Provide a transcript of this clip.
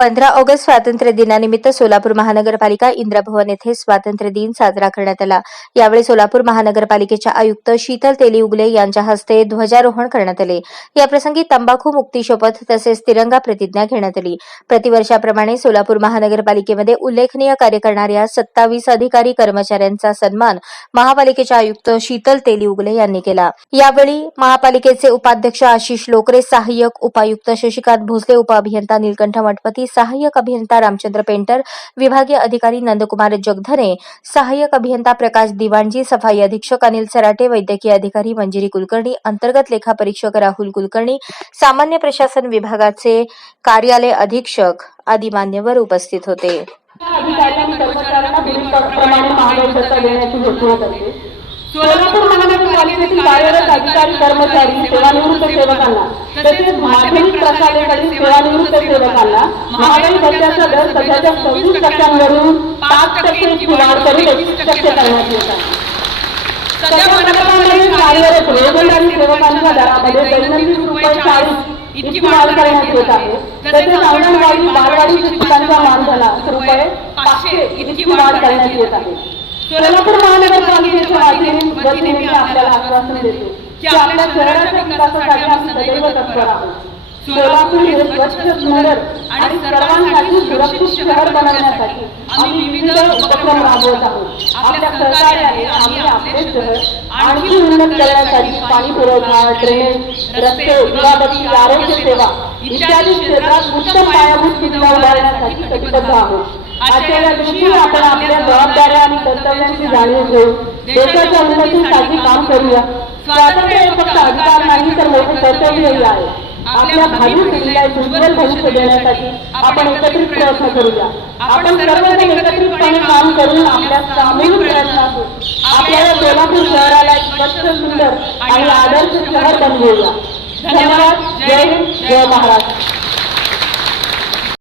पंधरा ऑगस्ट स्वातंत्र्य दिनानिमित्त सोलापूर महानगरपालिका इंद्रभवन येथे स्वातंत्र्य दिन साजरा करण्यात आला. यावेळी सोलापूर महानगरपालिकेच्या आयुक्त शीतल तेली उगले यांच्या हस्ते ध्वजारोहण करण्यात आले. याप्रसंगी तंबाखू मुक्ती शपथ तसेच तिरंगा प्रतिज्ञा घेण्यात आली. प्रतिवर्षाप्रमाणे सोलापूर महानगरपालिकेमध्ये उल्लेखनीय कार्य करणाऱ्या सत्तावीस अधिकारी कर्मचाऱ्यांचा सन्मान महापालिकेच्या आयुक्त शीतल तेली उगले यांनी केला. यावेळी महापालिकेचे उपाध्यक्ष आशिष लोकरे सहाय्यक उपायुक्त शशिकांत भोसले उपअभियंता नीलकंठ मठपती सहाय्यक अभियंता रामचंद्र पेंटर विभागीय अधिकारी नंदकुमार जगधने सहाय्यक अभियंता प्रकाश दिवाणजी सफाई अधीक्षक अनिल सराटे वैद्यकीय अधिकारी मंजिरी कुलकर्णी अंतर्गत लेखा परीक्षक राहुल कुलकर्णी सामान्य प्रशासन विभागाचे कार्यालय अधीक्षक आदी मान्यवर उपस्थित होते. सोलापूर महानगरपालिकेतील कार्यरत अधिकारी कर्मचारी सेवानिवृत्त सेवकांना तसेच माध्यमिक प्रशालेकडील सेवानिवृत्त सेवकांना महागाई भत्त्याचा दर सध्याच्या सव्वीस टक्क्यांवरून पाच टक्के वाढ करून एकवीस टक्के करण्यात येत आहे. सध्या मनपामध्ये कार्यरत रोजंदारी सेवकांच्या दरामध्ये दैनंदिन रुपये चाळीस इतकी वाढ करण्यात येत आहे. तसेच अंगणवाडी बालवाडी शिक्षकांच्या मानधनात रुपये पाचशे इतकी वाढ करण्यात येत आहे. सोलापूर महानगरपालिकेच्या वतीने मी आपल्याला आश्वासन देतो की आपल्या शहराच्या विकासासाठी आपण सदैव तत्पर आहोत. सोलापूर हे स्वच्छ सुंदर आणि सर्वांसाठी सुरक्षित शहर बनवण्यासाठी आम्ही विविध उपक्रम राबवत आहोत. आपल्या सहकार्याने आम्ही आपले शहर आणखी उन्नत करण्यासाठी पाणी पुरवठा ड्रेनेज रस्ते दिवाबत्ती आरोग्य सेवा इत्यादी क्षेत्रात उत्तम पायाभूत सुविधा उभारण्यासाठी कटिबद्ध आहोत. आजच्या या दिवशी आपण आपल्या कर्तव्यांची जाणीव घेऊन देशाच्या उन्नतीसाठी काम करूया. स्वातंत्र्य हे फक्त अधिकार नाही तर मोठे कर्तव्यही आहे. आपल्या भावी पिढीला एक उज्ज्वल भविष्य देण्यासाठी आपण एकत्रित प्रयत्न करूया. आपण सर्वजण एकत्रितपणे काम करून आपल्या सामूहिक प्रयत्नातून आपल्याला सोलापूर शहराला एक स्वच्छ सुंदर आणि आदर्श शहर बनवूया. धन्यवाद. जय हिंद. जय महाराष्ट्र.